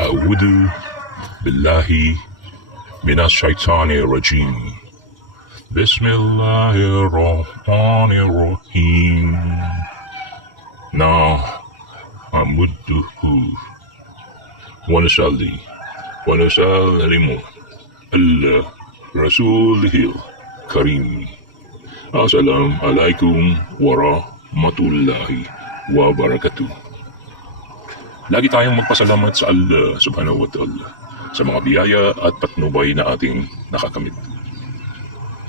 أعوذ بالله من الشيطان الرجيم بسم الله الرحمن الرحيم نعبده ونصلي ونسلم على رسوله الكريم السلام عليكم ورحمة الله wabarakatuh. Lagi tayong magpasalamat sa Allah subhanahu wa ta'ala sa mga biyaya at patnubay na ating nakakamit.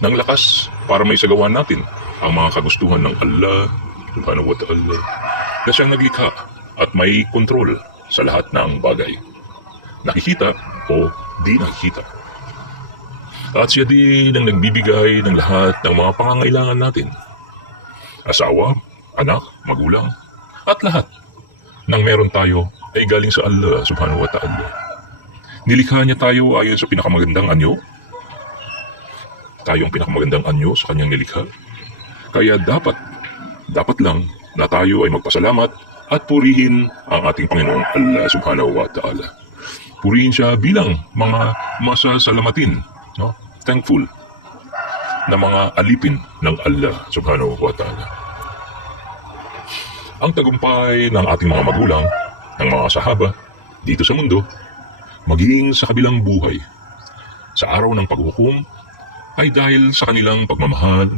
Nang lakas para may sagawa natin ang mga kagustuhan ng Allah subhanahu wa ta'ala na siyang naglikha at may kontrol sa lahat ng bagay. Nakikita o di nakikita. At siya din ang nagbibigay ng lahat ng mga pangangailangan natin. Asawa, anak, magulang, at lahat ng meron tayo ay galing sa Allah subhanahu wa ta'ala. Nilikha niya tayo ayon sa pinakamagandang anyo. Tayo ang pinakamagandang anyo sa kanyang nilikha. Kaya dapat lang na tayo ay magpasalamat at purihin ang ating Panginoong Allah subhanahu wa ta'ala. Purihin siya bilang mga masasalamatin, thankful na mga alipin ng Allah subhanahu wa ta'ala. Ang tagumpay ng ating mga magulang, ng mga sahaba, dito sa mundo, maging sa kabilang buhay, sa araw ng paghukom, ay dahil sa kanilang pagmamahal,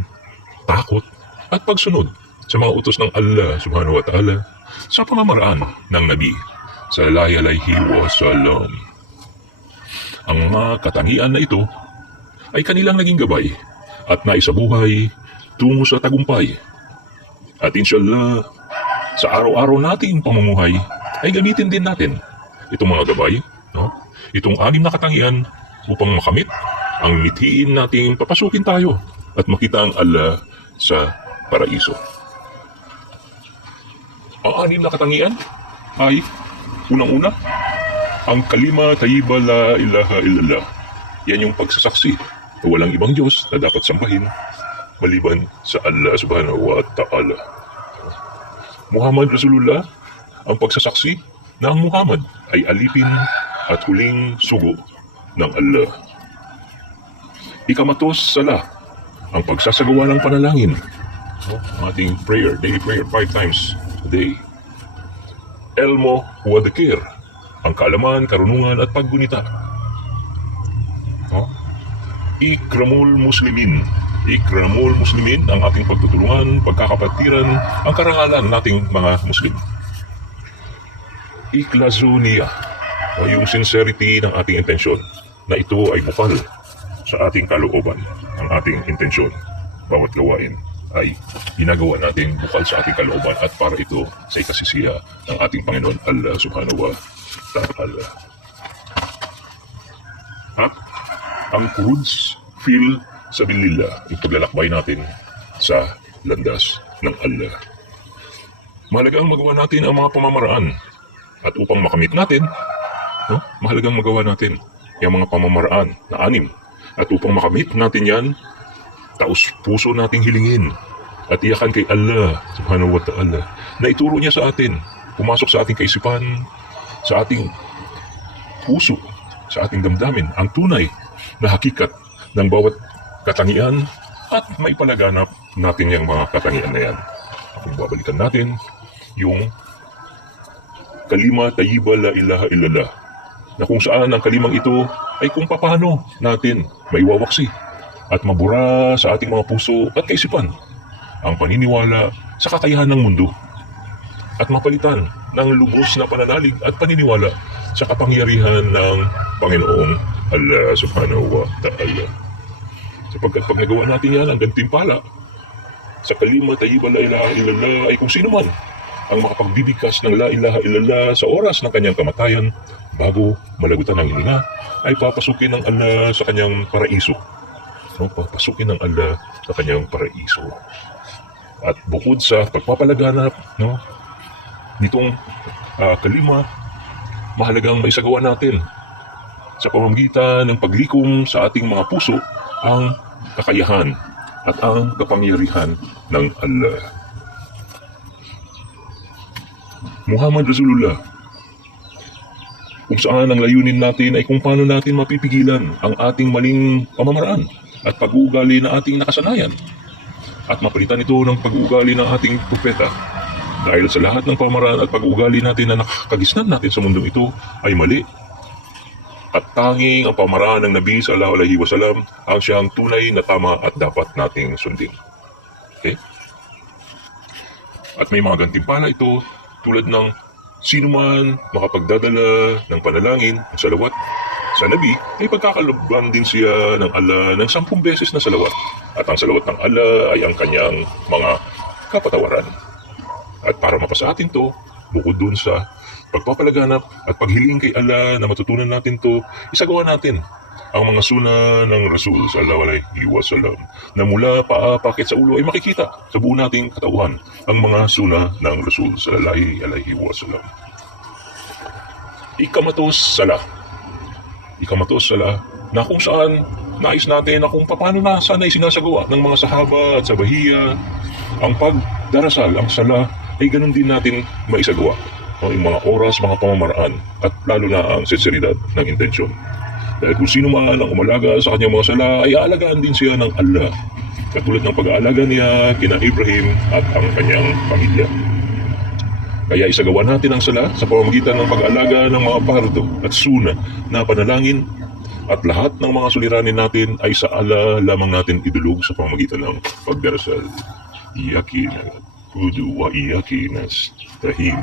takot, at pagsunod sa mga utos ng Allah subhanahu wa ta'ala sa pamamaraan ng Nabi sallallahu alaihi wasallam. Ang mga katangian na ito ay kanilang naging gabay at naisabuhay tungo sa tagumpay. At inshallah, sa araw-araw nating pamumuhay ay gamitin din natin itong mga gabay, itong 6 na katangian upang makamit ang mithiin nating papasukin tayo at makita ang Allah sa paraiso. Ang 6 na katangian ay unang-una, ang kalima tayyiba la ilaha illallah. Yan yung pagsasaksi na walang ibang Diyos na dapat sambahin maliban sa Allah subhanahu wa ta'ala. Muhammad Rasulullah, ang pagsasaksi na ang Muhammad ay alipin at huling sugo ng Allah. Ikamatos sala, ang pagsasagawa ng panalangin. Ating prayer, daily prayer 5 times a day. Elmo wa dhikr, ang kaalaman, karunungan at paggunita. Ikramul muslimin, ang ating pagtutulungan, pagkakapatiran, ang karangalan nating mga Muslim. Ikhlasunia, o yung sincerity ng ating intensyon, na ito ay bukal sa ating kalooban, ang ating intensyon. Bawat gawain ay ginagawa natin bukal sa ating kalooban at para ito sa ikasisiya ng ating Panginoon Allah subhanahu wa ta'ala. At ang kuhuds fil sabilillah, yung paglalakbay natin sa landas ng Allah. Mahalagang magawa natin ang mga pamamaraan at upang makamit natin, mahalagang magawa natin yung mga pamamaraan na 6 at upang makamit natin yan, taos puso nating hilingin at iyakan kay Allah subhanahu wa ta'ala na ituro niya sa atin, pumasok sa ating kaisipan, sa ating puso, sa ating damdamin ang tunay na hakikat ng bawat katangian at maipalaganap natin yung mga katangian na yan. Kung babalikan natin yung kalima tayyiba la ilaha illallah, na kung saan ang kalimang ito ay kung paano natin maiwawaksi at mabura sa ating mga puso at kaisipan ang paniniwala sa kakayahan ng mundo at mapalitan ng lubos na pananalig at paniniwala sa kapangyarihan ng Panginoong Allah subhanahu wa ta'ala. Sapagkat pag nagawa natin yan, ang gantimpala sa kalima tayyiba la ilaha illallah ay kung sino man ang makapagbibigkas ng la ilaha illallah sa oras ng kanyang kamatayan bago malagutan ng hininga ay papasukin ng Allah sa kanyang paraiso. Papasukin ng Allah sa kanyang paraiso. At bukod sa pagpapalaganap nitong kalima, mahalagang maisagawa natin sa pamamagitan ng paglikom sa ating mga puso ang kakayahan at ang kapangyarihan ng Allah. Muhammad Rasulullah, kung saan ang layunin natin ay kung paano natin mapipigilan ang ating maling pamamaraan at pag-uugali na ating nakasanayan at mapalitan ito ng pag-uugali ng ating propeta. Dahil sa lahat ng pamamaraan at pag-uugali natin na nakakagisnan natin sa mundong ito ay mali. At tanging ang pamaraan ng Nabi sallallahu alaihi wasallam ang siyang tunay na tama at dapat nating sundin. Okay? At may mga gantimpala ito tulad ng sino man makapagdadala ng panalangin ng salawat sa Nabi ay pagkakalaban din siya ng Allah ng 10 beses na salawat. At ang salawat ng Allah ay ang kanyang mga kapatawaran. At para mapasa atin to, bukod dun sa pagpapalaganap at paghiling kay Allah na matutunan natin to, isagawa natin ang mga suna ng Rasul sallallahu alaihi wasallam na mula paa pakit sa ulo ay makikita sa buo nating katawan ang mga suna ng Rasul sallallahu alaihi wasallam. Ikamatos sala na kung saan nais natin na kung paano na sana isinasagawa ng mga sahaba at sabahiya ang pagdarasal, ang sala ay ganun din natin maisagawa ang mga oras, mga pamamaraan at lalo na ang sinseridad ng intensyon. Dahil kung sino man ang umalaga sa kanyang mga sala ay aalagaan din siya ng Allah katulad ng pag-aalaga niya kina Ibrahim at ang kanyang pamilya. Kaya isagawa natin ang sala sa pamamagitan ng pag-aalaga ng mga pardo at suna na panalangin at lahat ng mga suliranin natin ay sa Allah lamang natin idulog sa pamamagitan ng pagdarasal. Yakin Hudu wa iyakinas rahim.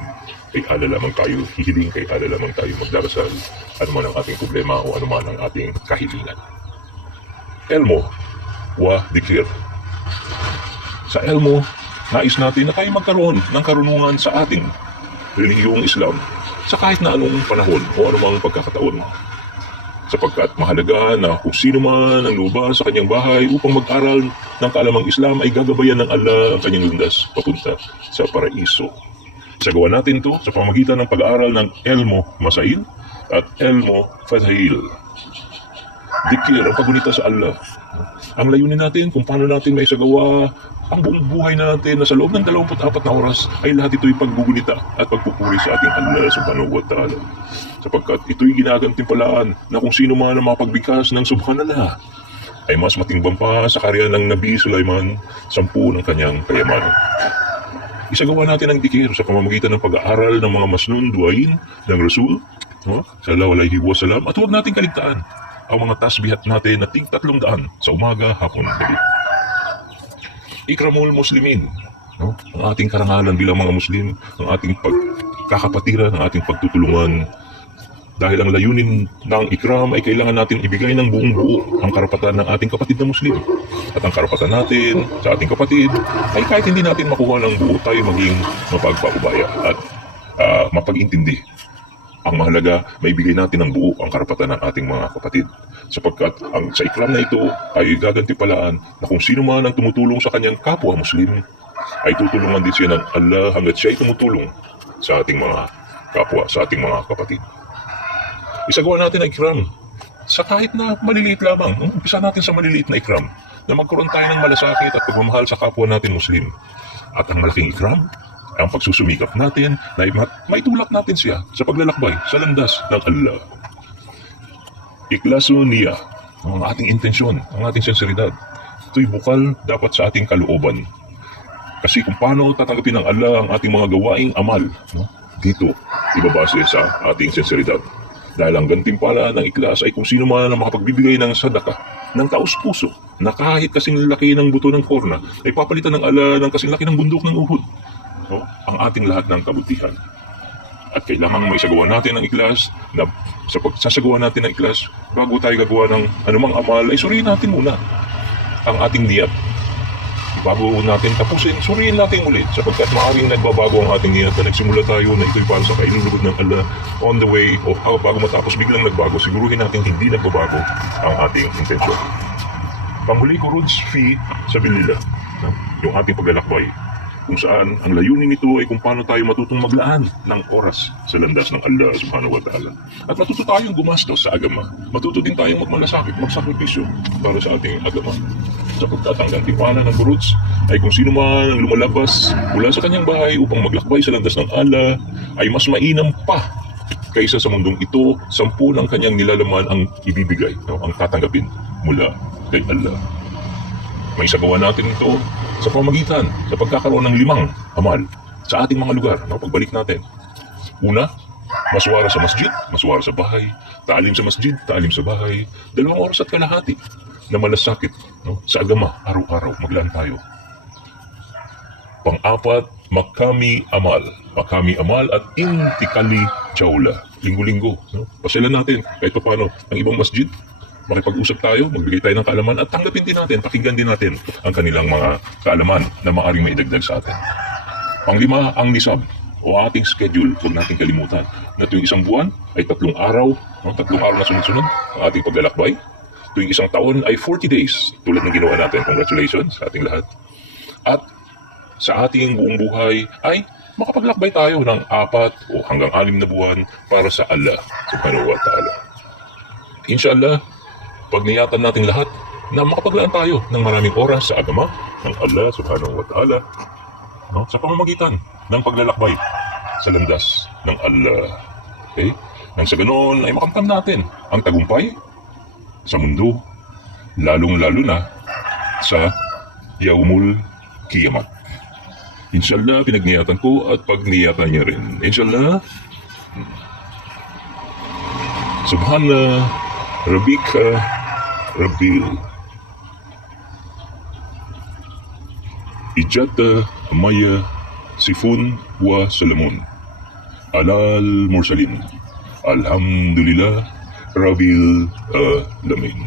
Kay Allah lamang tayo hihiling, kay Allah lamang tayo magdarasal, ano man ang ating problema o ano man ang ating kahilingan. Elmo wa dikir. Sa elmo, nais natin na tayo magkaroon ng karunungan sa ating relihiyong Islam sa kahit na anong panahon o anumang pagkakataon. Sapagkat mahalaga na kung sino man ang lumabas sa kanyang bahay upang mag-aral ng kaalamang Islam ay gagabayan ng Allah ang kanyang landas papunta sa paraiso. Isagawa natin ito sa pamamagitan ng pag-aaral ng Elmo Masail at Elmo Fadhail. Dikir ang pagunita sa Allah. Ang layunin natin kung paano natin maisagawa ang buong buhay natin na sa loob ng 24 na oras ay lahat ito'y paggugunita at pagpupuri sa ating Allah subhanahu wa ta'ala. Sapagkat ito'y ginagantimpalaan na kung sino man ang mapagbigkas ng subhanallah ay mas matimbang pa sa karya ng Nabi Sulaiman 10 ng kanyang kayamanan. Isagawa natin ang dikir sa pamamagitan ng pag-aaral ng mga masnun duwain ng Rasul sallallahu alaihi wasallam at huwag natin kaligtaan ang mga tasbihat natin na 300 sa umaga, hapon, gabi. Ikramul Muslimin, ang ating karangalan bilang mga Muslim, ang ating pagkakapatiran, ang ating pagtutulungan. Dahil ang layunin ng ikram ay kailangan natin ibigay ng buong buo ang karapatan ng ating kapatid na Muslim. At ang karapatan natin sa ating kapatid ay kahit hindi natin makuha ng buo, tayo maging mapagpaubaya at mapag-intindi. Ang mahalaga, maibigay natin ng buo ang karapatan ng ating mga kapatid. Sapagkat sa ikram na ito ay gagantipalaan na kung sino man ang tumutulong sa kanyang kapwa Muslim, ay tutulungan din siya ng Allah hanggat siya ay tumutulong sa ating mga kapwa, sa ating mga kapatid. Isagawa natin ang ikram sa kahit na maliliit lamang. Umpisa natin sa maliliit na ikram na magkaroon tayo ng malasakit at pagmamahal sa kapwa natin Muslim. At ang malaking ikram, ang pagsusumikap natin na maitulak natin siya sa paglalakbay sa landas ng Allah. Ikhlasu niya, ang ating intensyon, ang ating sinseridad. Ito'y bukal dapat sa ating kalooban. Kasi kung paano tatanggapin ng Allah ang ating mga gawaing amal, dito ibabase sa ating sinseridad. Dahil ang gantimpala ng ikhlas ay kung sino man ang makapagbibigay ng sadaka ng taos-puso na kahit kasing laki ng buto ng korna ay papalitan ng Allah ng kasing laki ng bundok ng Uhud. Ang ating lahat ng kabutihan. At kailangan maisagawa natin ang ikhlas na sa pagsasagawa natin ng ikhlas, bago tayo gagawa ng anumang amal, ay suriin natin muna ang ating niyat. Bago natin tapusin, suriin natin ulit sapagkat maaaring nagbabago ang ating niyat na nagsimula tayo na ito'y para sa kailulugod ng Allah on the way o bago matapos biglang nagbago, siguruhin natin hindi nagbabago ang ating intensyon. Panghuli ko, Ruds Fi Sabilillah, yung ating paglalakbay, kung saan ang layunin nito ay kung paano tayo matutong maglaan ng oras sa landas ng Allah subhanahu wa ta'ala. At matuto tayong gumastos sa agama. Matuto din tayong magmalasakit, magsakripisyo para sa ating agama. Sapagkat ang gantimpala ng Buruts ay kung sino man ang lumalabas mula sa kanyang bahay upang maglakbay sa landas ng Allah ay mas mainam pa kaysa sa mundong ito, 10 ng kanyang nilalaman ang ibibigay, no? Ang tatanggapin mula kay Allah. May sagawa natin ito sa pamagitan sa pagkakaroon ng 5 amal sa ating mga lugar, no? Pagbalik natin. Una, maswara sa masjid, maswara sa bahay. Taalim sa masjid, taalim sa bahay. 2 oras at kalahati na malasakit, no? Sa agama, araw-araw, maglaan tayo. Pang-apat, makami amal. Makami amal at intikali jawla. Linggo-linggo, no? Pasyalan natin kahit pa paano ang ibang masjid. Makipag-usap tayo, magbigay tayo ng kaalaman at tanggapin din natin, pakinggan din natin ang kanilang mga kaalaman na maaaring maidagdag sa atin. Pang-5, ang nisab o ating schedule. Huwag natin kalimutan na tuwing 1 buwan ay 3 araw, no? 3 araw na sunod-sunod ang ating paglalakbay. Tuwing 1 taon ay 40 days tulad ng ginawa natin. Congratulations sa ating lahat. At sa ating buong buhay ay makapaglakbay tayo ng 4 o hanggang 6 na buwan para sa Allah subhanahu wa ta'ala. Inshallah, pagniyatan natin lahat na makapaglaan tayo ng maraming oras sa agama ng Allah subhanahu wa ta'ala, no? Sa pamamagitan ng paglalakbay sa landas ng Allah. Okay? Nang sa ganoon ay makamtam natin ang tagumpay sa mundo, lalong-lalo na sa Yaumul Kiyamat. Inshallah, pinagniyatan ko at pagniyatan niya rin. Inshallah. Subhana Rabbika Rabbil Ijata Maya Sifun wa Salamun Alal Mursalin Alhamdulillah Rabbil Alamin.